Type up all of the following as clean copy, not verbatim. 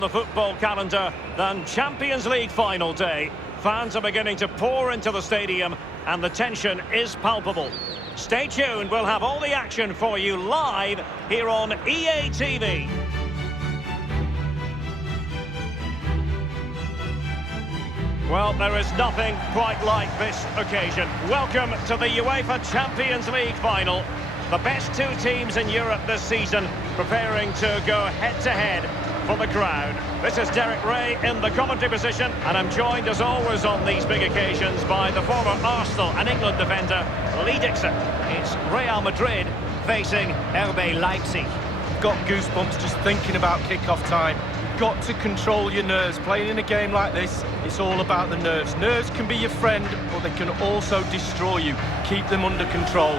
The football calendar than Champions League final day. Fans are beginning to pour into the stadium and the tension is palpable. Stay tuned, we'll have all the action for you live here on EA TV. Well, there is nothing quite like this occasion. Welcome to the UEFA Champions League final. The best two teams in Europe this season preparing to go head-to-head for the crowd. This is Derek Ray in the commentary position, and I'm joined as always on these big occasions by the former Arsenal and England defender, Lee Dixon. It's Real Madrid facing RB Leipzig. Got goosebumps just thinking about kick-off time. Got to control your nerves. Playing in a game like this, it's all about the nerves. Nerves can be your friend, but they can also destroy you. Keep them under control.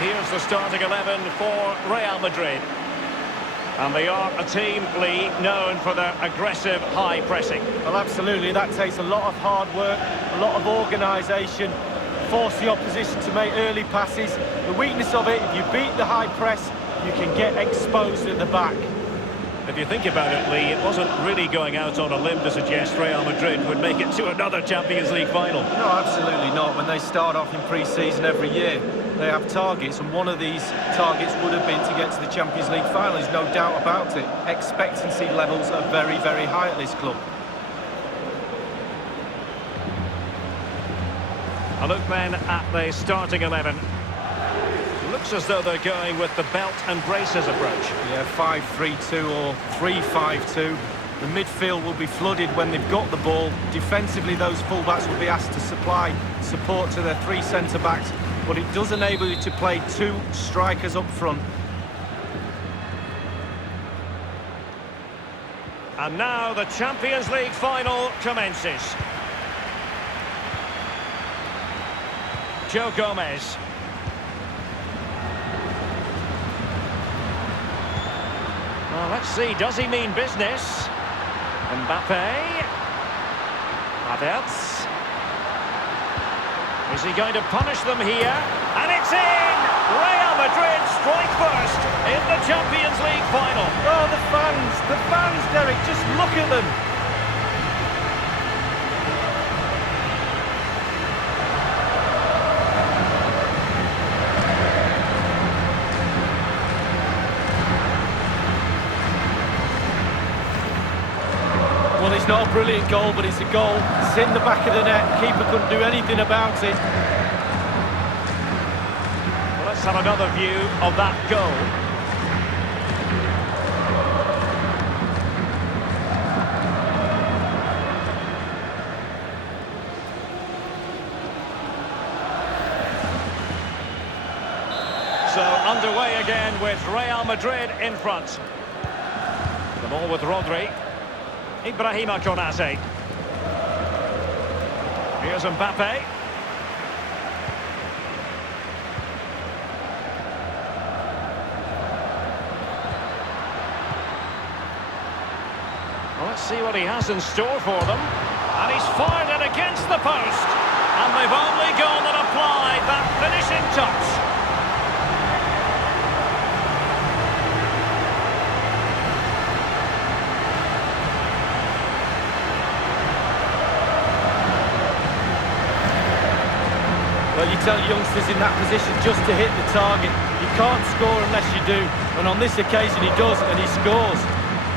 Here's the starting 11 for Real Madrid. And they are a team, Lee, known for their aggressive high pressing. Well, absolutely. That takes a lot of hard work, a lot of organisation, force the opposition to make early passes. The weakness of it, if you beat the high press, you can get exposed at the back. If you think about it, Lee, it wasn't really going out on a limb to suggest Real Madrid would make it to another Champions League final. No, absolutely not. When they start off in pre-season every year, they have targets, and one of these targets would have been to get to the Champions League final. There's no doubt about it. Expectancy levels are very, very high at this club. A look then at the starting 11. Looks as though they're going with the belt and braces approach. Yeah, 5-3-2 or 3-5-2. The midfield will be flooded when they've got the ball. Defensively, those fullbacks will be asked to supply support to their three centre-backs, but it does enable you to play two strikers up front. And now the Champions League final commences. Joe Gomez. Well, let's see, does he mean business? Mbappe. Havertz. Is he going to punish them here? And it's in! Real Madrid strike first in the Champions League final. Oh, the fans, Derek, just look at them. Well, it's not a brilliant goal, but it's a goal. It's in the back of the net. Keeper couldn't do anything about it. Well, let's have another view of that goal. So underway again with Real Madrid in front. The ball with Rodri. Ibrahima Konate. Here's Mbappe. Well, let's see what he has in store for them. And he's fired it against the post. And they've only gone and applied that finishing touch. Well, you tell youngsters in that position just to hit the target. You can't score unless you do. And on this occasion he does, and he scores.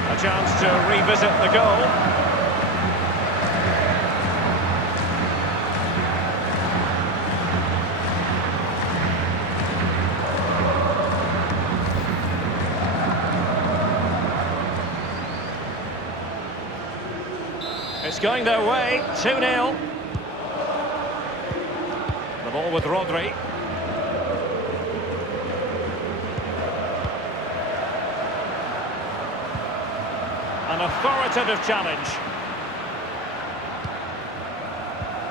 A chance to revisit the goal. It's going their way, 2-0. ball with Rodri. An authoritative challenge.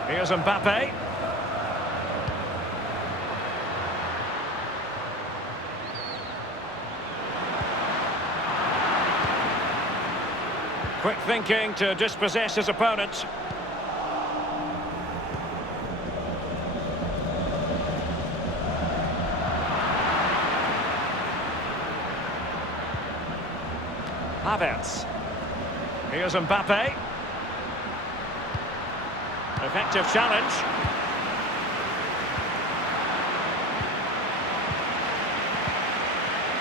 Here's Mbappe. Quick thinking to dispossess his opponent. Havertz. Here's Mbappe. Effective challenge.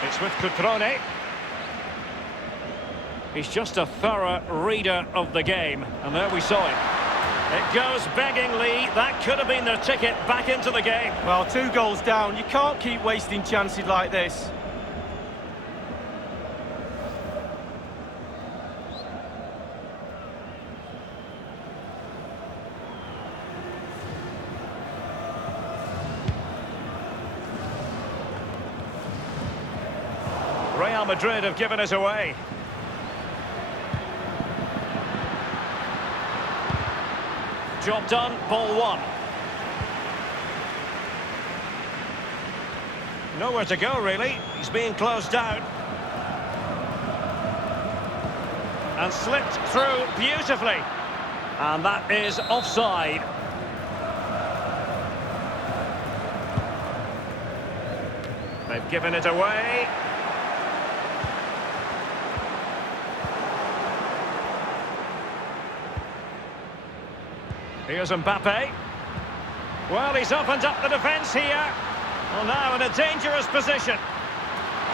It's with Cutrone. He's just a thorough reader of the game. And there we saw it. It goes beggingly. That could have been their ticket back into the game. Well, 2 goals down. You can't keep wasting chances like this. Real Madrid have given us away. Job done, ball 1. Nowhere to go, really. He's being closed down. And slipped through beautifully. And that is offside. They've given it away. Here's Mbappe. Well, he's opened up the defence here. Well, now in a dangerous position.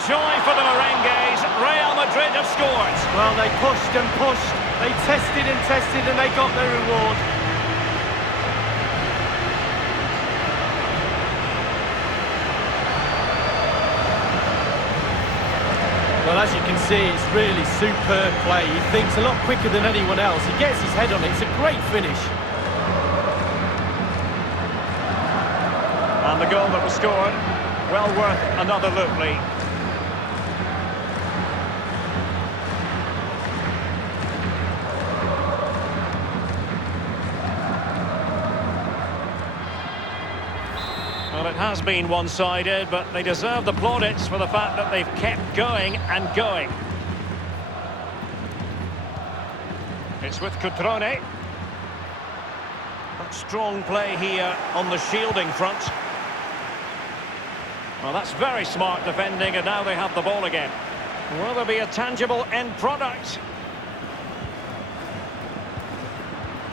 Joy for the Merengues. Real Madrid have scored. Well, they pushed and pushed. They tested and tested and they got their reward. Well, as you can see, it's really superb play. He thinks a lot quicker than anyone else. He gets his head on it. It's a great finish. And the goal that was scored, well worth another look, Lee. Well, it has been one-sided, but they deserve the plaudits for the fact that they've kept going and going. It's with Cutrone. Strong play here on the shielding front. Well, that's very smart defending, and now they have the ball again. Will there be a tangible end product?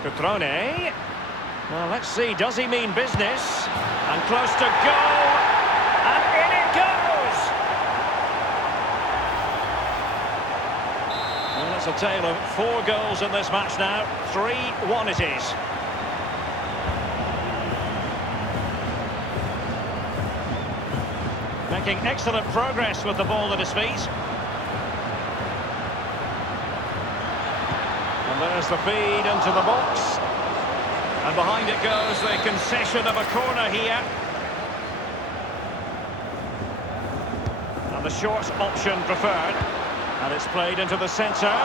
Cutrone. Well, let's see, does he mean business? And close to goal, and in it goes! Well, it's a tale of 4 goals in this match now. 3-1 it is. Making excellent progress with the ball at his feet. And there's the feed into the box. And behind it goes the concession of a corner here. And the short option preferred. And it's played into the centre.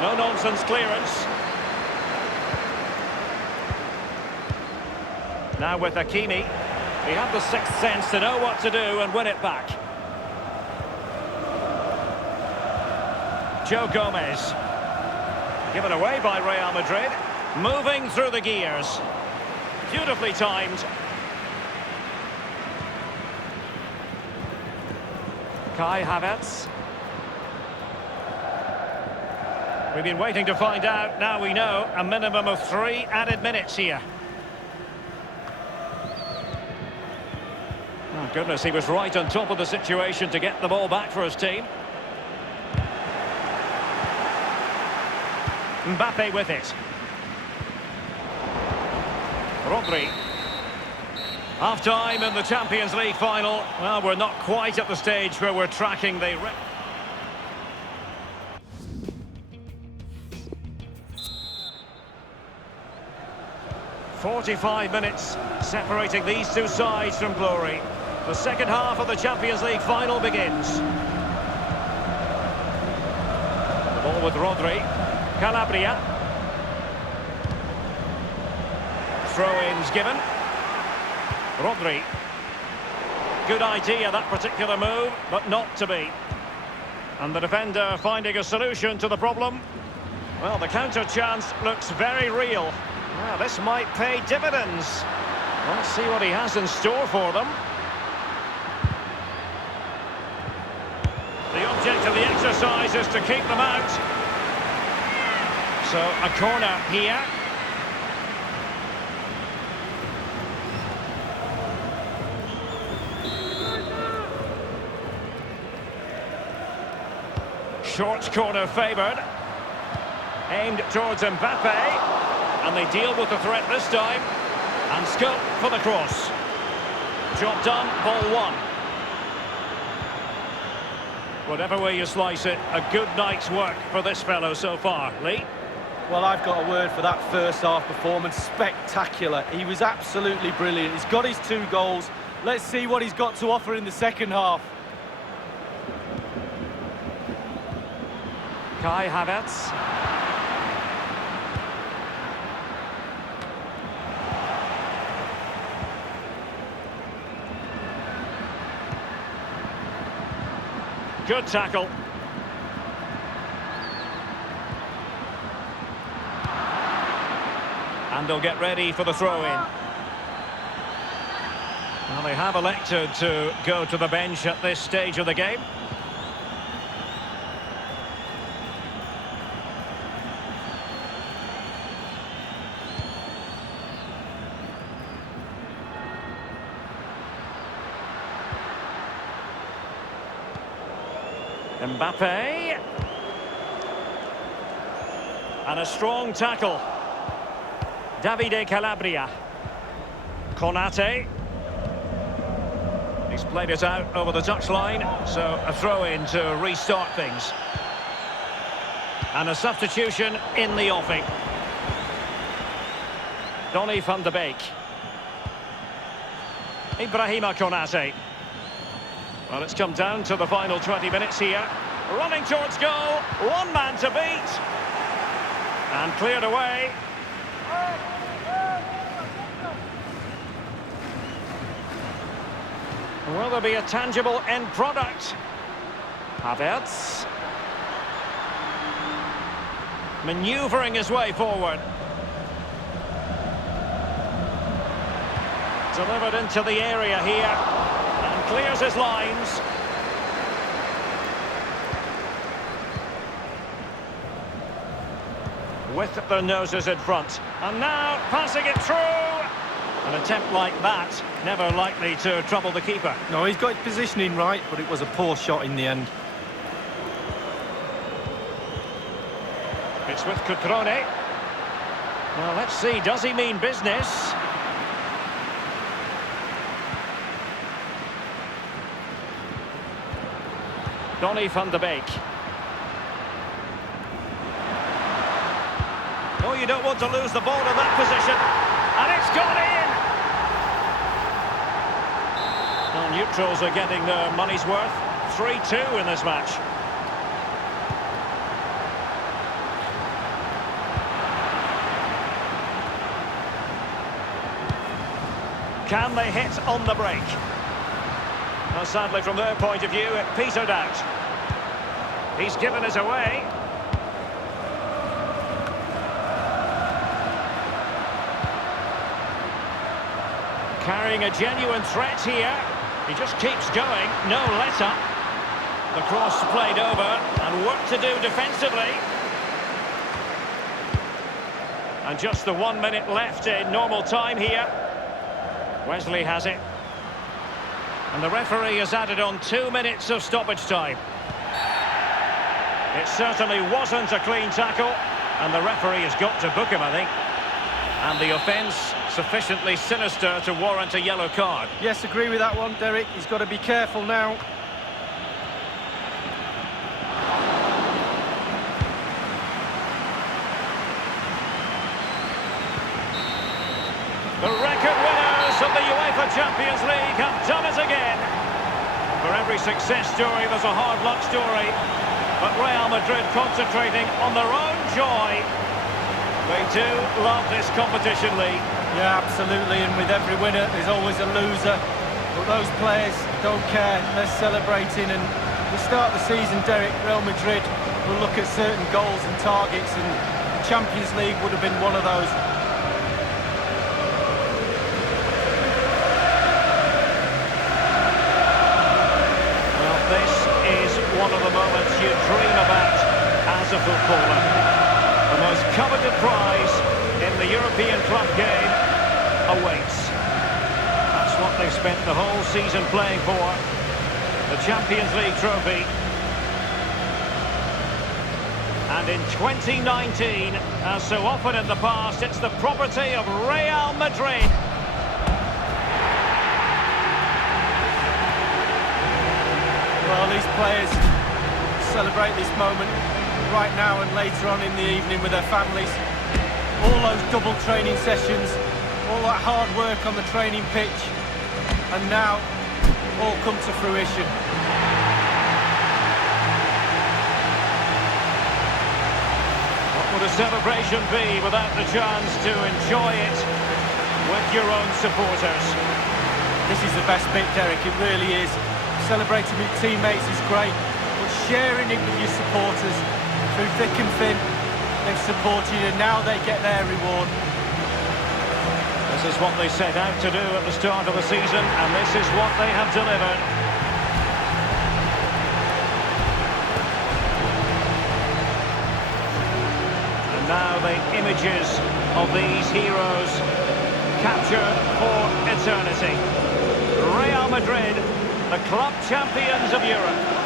No-nonsense clearance. Now with Hakimi. He had the sixth sense to know what to do and win it back. Joe Gomez. Given away by Real Madrid. Moving through the gears. Beautifully timed. Kai Havertz. We've been waiting to find out. Now we know. A minimum of 3 added minutes here. Oh, goodness, he was right on top of the situation to get the ball back for his team. Mbappe with it. Rodri. Half-time in the Champions League final. Well, we're not quite at the stage where we're tracking the... 45 minutes separating these two sides from glory. The second half of the Champions League final begins. The ball with Rodri. Calabria. Throw-ins given. Rodri. Good idea, that particular move, but not to be. And the defender finding a solution to the problem. Well, the counter chance looks very real. Well, this might pay dividends. Let's see what he has in store for them. The object of the exercise is to keep them out. So, a corner here. Short corner favoured. Aimed towards Mbappe. And they deal with the threat this time. And scope for the cross. Job done, ball one. Whatever way you slice it, a good night's work for this fellow so far. Lee? Well, I've got a word for that first half performance. Spectacular. He was absolutely brilliant. He's got his 2 goals. Let's see what he's got to offer in the second half. Kai Havertz. Good tackle. And they'll get ready for the throw-in. Well, they have elected to go to the bench at this stage of the game. Mbappe. And a strong tackle. Davide Calabria. Konate. He's played it out over the touchline, so a throw-in to restart things. And a substitution in the offing. Donny van de Beek. Ibrahima Konate. Well, it's come down to the final 20 minutes here. Running towards goal. One man to beat. And cleared away. Will there be a tangible end product? Havertz. Manoeuvring his way forward. Delivered into the area here. And clears his lines. With their noses in front. And now passing it through. An attempt like that, never likely to trouble the keeper. No, he's got his positioning right, but it was a poor shot in the end. It's with Cutrone. Well, let's see, does he mean business? Donny van de Beek. Oh, you don't want to lose the ball in that position. And it's gone in! Well, neutrals are getting their money's worth. 3-2 in this match. Can they hit on the break? Well, sadly, from their point of view, it petered out. He's given it away. Carrying a genuine threat here. He just keeps going. No let-up. The cross played over and work to do defensively. And just the 1 minute left in normal time here. Wesley has it. And the referee has added on 2 minutes of stoppage time. It certainly wasn't a clean tackle. And the referee has got to book him, I think. And the offence sufficiently sinister to warrant a yellow card. Yes, agree with that one, Derek. He's got to be careful now. UEFA Champions League have done it again. For every success story, there's a hard luck story. But Real Madrid concentrating on their own joy. They do love this competition, Lee. Yeah, absolutely, and with every winner, there's always a loser. But those players don't care, they're celebrating, and at the start of the season, Derek, Real Madrid will look at certain goals and targets, and the Champions League would have been one of those. Well, this is one of the moments you dream about as a footballer. The most coveted prize in the European club game awaits. That's what they spent the whole season playing for. The Champions League trophy. And in 2019, as so often in the past, it's the property of Real Madrid. Well, these players celebrate this moment right now and later on in the evening with their families. All those double training sessions, all that hard work on the training pitch, and now all come to fruition. What would a celebration be without the chance to enjoy it with your own supporters? This is the best bit, Derek, it really is. Celebrating with teammates is great, but sharing it with your supporters through thick and thin, they've supported you and now they get their reward. This is what they set out to do at the start of the season, and this is what they have delivered. And now the images of these heroes captured for eternity. Real Madrid, the club champions of Europe.